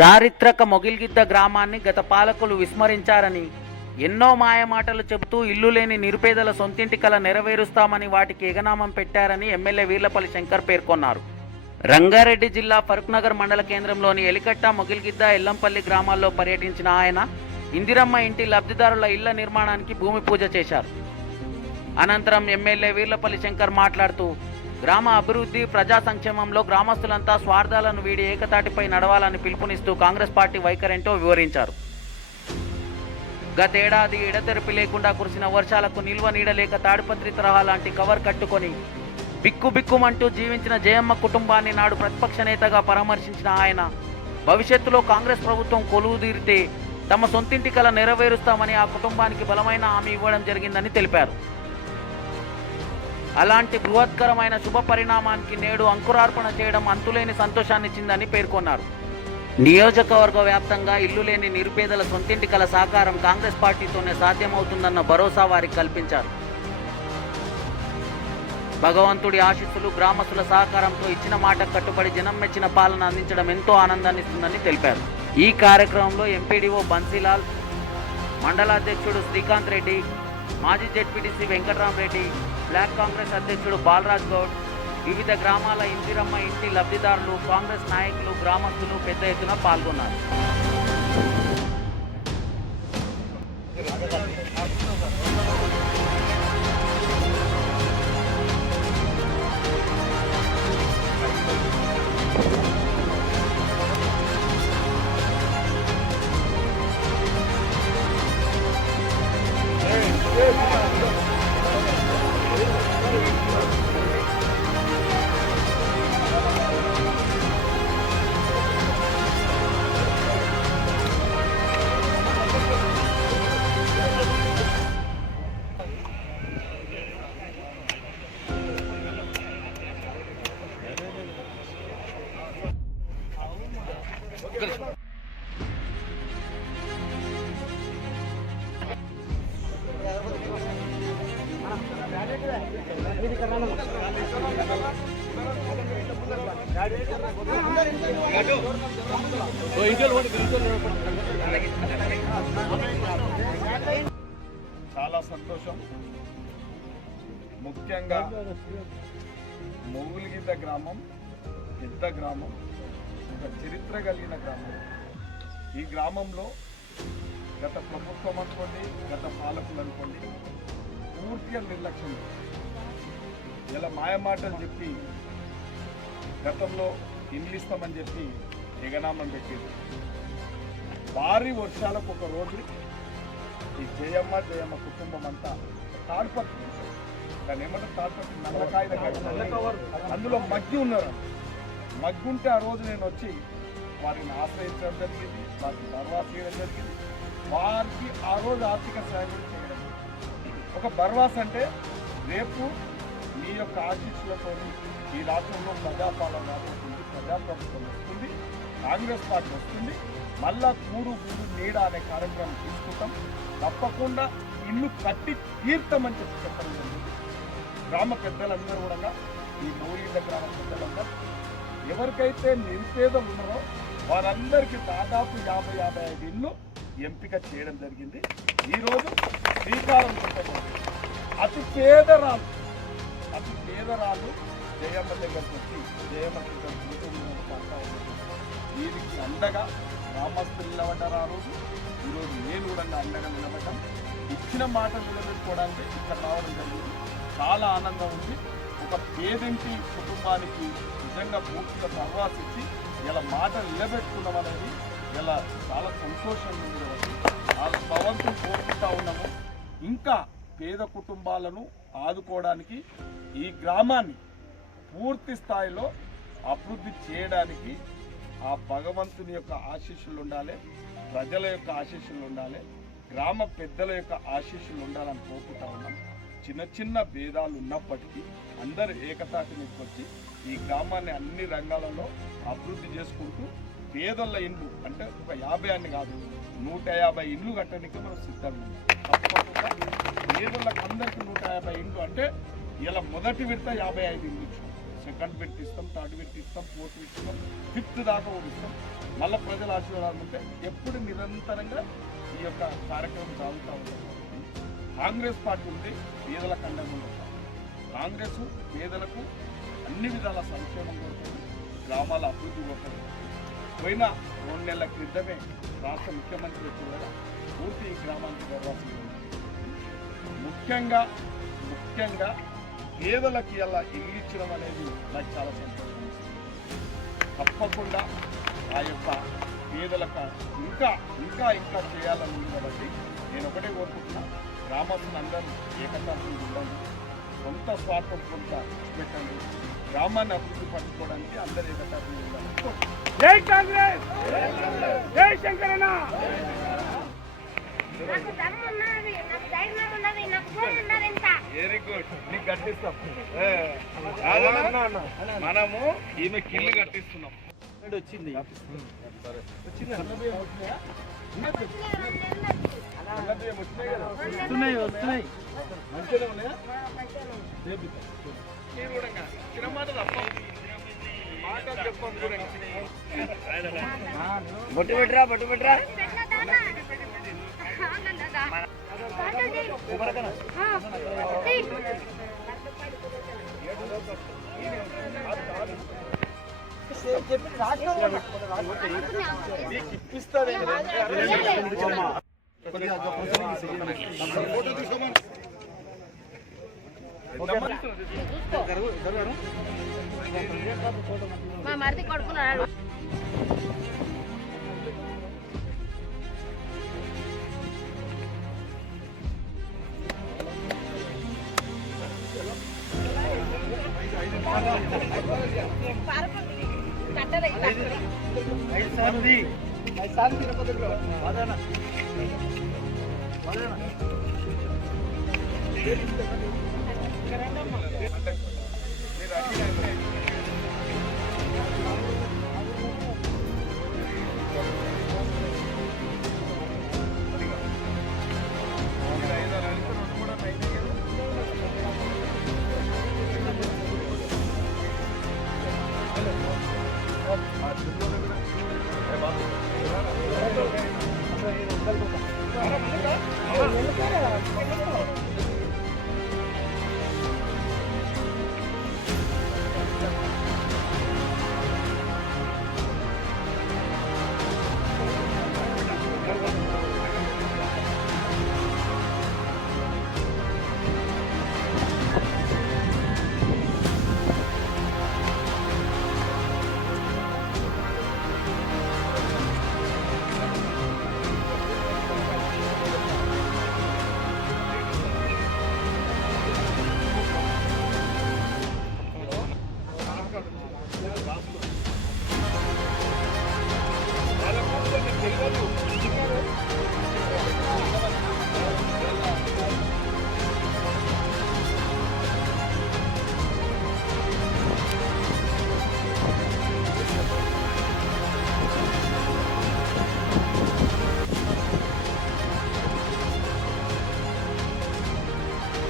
చారిత్రక మొగిల్గిద్ద గ్రామాన్ని గత పాలకులు విస్మరించారని, ఎన్నో మాయమాటలు చెబుతూ ఇల్లు లేని నిరుపేదల సొంతింటి కల నెరవేరుస్తామని వాటికి ఎగనామం పెట్టారని ఎమ్మెల్యే వీర్లపల్లి శంకర్ పేర్కొన్నారు. రంగారెడ్డి జిల్లా ఫరూక్నగర్ మండల కేంద్రంలోని ఎలికట్ట, మొగిల్గిద్ద, ఎల్లంపల్లి గ్రామాల్లో పర్యటించిన ఆయన ఇందిరమ్మ ఇంటి లబ్ధిదారుల ఇళ్ల నిర్మాణానికి భూమి పూజ చేశారు. అనంతరం ఎమ్మెల్యే వీర్లపల్లి శంకర్ మాట్లాడుతూ, గ్రామ అభివృద్ధి, ప్రజా సంక్షేమంలో గ్రామస్తులంతా స్వార్థాలను వీడి ఏకతాటిపై నడవాలని పిలుపునిస్తూ కాంగ్రెస్ పార్టీ వైఖరేంటో వివరించారు. గతేడాది ఎడతెరిపి లేకుండా కురిసిన వర్షాలకు నిల్వ నీడలేక తాడిపత్రి తరహా లాంటి కవర్ కట్టుకొని బిక్కుబిక్కుమంటూ జీవించిన జయమ్మ కుటుంబాన్ని నాడు ప్రతిపక్ష నేతగా పరామర్శించిన ఆయన, భవిష్యత్తులో కాంగ్రెస్ ప్రభుత్వం కొలువుదీరితే తమ సొంతింటి కల నెరవేరుస్తామని ఆ కుటుంబానికి బలమైన హామీ ఇవ్వడం జరిగిందని తెలిపారు. అలాంటి బృహత్కరమైన శుభ పరిణామానికి నేడు అంకురార్పణ చేయడం అంతులేని సంతోషాన్నిచ్చిందని పేర్కొన్నారు. నియోజకవర్గ వ్యాప్తంగా ఇల్లు లేని నిరుపేదల సొంతింటి కల సాకారం కాంగ్రెస్ పార్టీతోనే సాధ్యమవుతుందన్న భరోసా వారికి కల్పించారు. భగవంతుడి ఆశీస్సులు, గ్రామస్తుల సహకారంతో ఇచ్చిన మాట కట్టుబడి జనం మెచ్చిన పాలన అందించడం ఎంతో ఆనందాన్నిస్తుందని తెలిపారు. ఈ కార్యక్రమంలో ఎంపీడీఓ బన్సీలాల్, మండలాధ్యక్షుడు శ్రీకాంత్ రెడ్డి, మాజీ జెడ్పీటీసీ వెంకటరామరెడ్డి, బ్లాక్ కాంగ్రెస్ అధ్యక్షుడు బాలరాజ్ గౌడ్, వివిధ గ్రామాల ఇందిరమ్మ ఇంటి లబ్ధిదారులు, కాంగ్రెస్ నాయకులు, గ్రామస్తులు పెద్ద ఎత్తున పాల్గొన్నారు. చాలా సంతోషం. ముఖ్యంగా మొగిల్గిద్ద గ్రామం పెద్ద గ్రామం, ఒక చరిత్ర కలిగిన గ్రామం. ఈ గ్రామంలో గత ప్రభుత్వం అనుకోండి, గత పాలకులు అనుకోండి, పూర్తిగా నిర్లక్ష్యం. ఇలా మాయమాటలు చెప్పి గతంలో ఇండ్లు ఇస్తామని చెప్పి ఎగనామం పెట్టేది. భారీ వర్షాలకు ఒక రోజు ఈ జయమ్మ కుటుంబం అంతా తాడిపత్రి, దాన్ని ఏమంటారు, తాడిపత్రి నల్లకాయ, అందులో మగ్గి ఉన్నారు. మగ్గుంటే ఆ రోజు నేను వచ్చి వారిని ఆశ్రయించడం జరిగింది, వారికి బర్వాస్ చేయడం జరిగింది. వారికి ఆ రోజు ఆర్థిక సహాయం చేయడం. ఒక బర్వాస్ అంటే రేపు మీ యొక్క ఆశీస్సులతో ఈ రాష్ట్రంలో ప్రజాపాలన రాబోతుంది, ప్రజాప్రభుత్వం వస్తుంది, కాంగ్రెస్ పార్టీ వస్తుంది, మళ్ళా కూడు గూడు నీడ అనే కార్యక్రమం తీసుకుంటాం. తప్పకుండా ఇల్లు కట్టి తీర్థమని చెప్పడం జరిగింది. గ్రామ పెద్దలందరూ కూడా, ఈ మొగిల్గిద్ద గ్రామ పెద్దలందరూ ఎవరికైతే నిరుపేదలు ఉన్నారో వారందరికీ దాదాపు 50-55 ఇళ్ళు ఎంపిక చేయడం జరిగింది. ఈరోజు శ్రీకారం చుట్టబోతుంది. అతి పేదరాలు జయమ్మ దగ్గరకు వచ్చి జయమ్మ వీరికి అండగా గ్రామస్తులు నిలబడ్డారు. ఆ రోజు ఈరోజు నేను కూడా అండగా నిలబడ్డాం. ఇచ్చిన మాట నిలబెట్టుకోవడానికి ఇక్కడ రావడం జరిగింది. చాలా ఆనందం ఉంది. ఒక పేదింటి కుటుంబానికి నిజంగా పూర్తిగా భరోసా ఇచ్చి ఇలా మాట నిలబెట్టుకున్నాం అనేది ఇలా చాలా సంతోషంగా ఉంది. ఆ భగవంతుని కోరుకుంటా ఉన్నాము. ఇంకా పేద కుటుంబాలను ఆదుకోవడానికి, ఈ గ్రామాన్ని పూర్తి స్థాయిలో అభివృద్ధి చేయడానికి ఆ భగవంతుని యొక్క ఆశీస్సులు ఉండాలి, ప్రజల యొక్క ఆశీస్సులు ఉండాలి, గ్రామ పెద్దల యొక్క ఆశీస్సులు ఉండాలని కోరుకుంటా ఉన్నాం. చిన్న చిన్న భేదాలు ఉన్నప్పటికీ అందరూ ఏకతాటి మీదకి వచ్చి ఈ గ్రామాన్ని అన్ని రంగాలలో అభివృద్ధి చేసుకుంటూ పేదల ఇండ్లు అంటే ఒక 50 అని కాదు, 150 ఇండ్లు కట్టడానికి మనం సిద్ధంగా ఉన్నాం. తప్పకుండా పేదలకు అందరికీ 150 ఇండ్లు అంటే ఇలా మొదటి విడత 55 ఇండ్లు ఇచ్చాం. సెకండ్ విడత ఇస్తాం, థర్డ్ విడత ఇస్తాం, ఫోర్త్ విడత ఇస్తాం, ఫిఫ్త్ దాకా కూడా ఇస్తాం. మళ్ళీ ప్రజల ఆశీర్వాదం ఉంటే ఎప్పుడు నిరంతరంగా ఈ యొక్క కార్యక్రమం సాగుతూ ఉంటుంది. కాంగ్రెస్ పార్టీ ఉంటే పేదలకు అండగా ఉంటుంది. కాంగ్రెస్ పేదలకు అన్ని విధాల సంక్షేమం కోరుతుంది, గ్రామాల అభివృద్ధి కోరుతుంది. పోయిన 2 నెలల క్రితమే రాష్ట్ర ముఖ్యమంత్రి వచ్చి పూర్తి ఈ గ్రామానికి గౌరవాల్సింది. ముఖ్యంగా పేదలకి ఇలా ఇల్లు ఇచ్చడం అనేది నాకు చాలా సంతోషం. తప్పకుండా ఆ యొక్క పేదలకు ఇంకా చేయాలని ఉంది కాబట్టి నేను ఒకటే కోరుకుంటున్నా, గ్రామస్తులందరూ ఏకతాంత్రంగా ఉండండి, సొంత స్వార్థం కొంత పెట్టండి, గ్రామాన్ని అభివృద్ధి పరచుకోవడానికి అందరూ ఏకతాంత్రంగా ఉండాలి. జై కాంగ్రెస్, జై శంకరన్న. నాకు దమ్ము ఉన్నది, నాకు ధైర్యం ఉన్నది, నాకు ఫోన్ ఉన్నది. ఎంత వెరీ గుడ్, నీకు కట్టిస్తాం. మనము ఈమె కిల్లు కట్టిస్తున్నాం. వచ్చింది వస్తున్నాయి మంచిగా ఉన్నాయా? మీరు కూడా చిన్న మాట తప్ప మాటలు చెప్పాం కూడా. బొట్టు పెట్టరా నీకు ఇప్పిస్తుంది. మా మరిది కొడుకున్నాడు. మీరు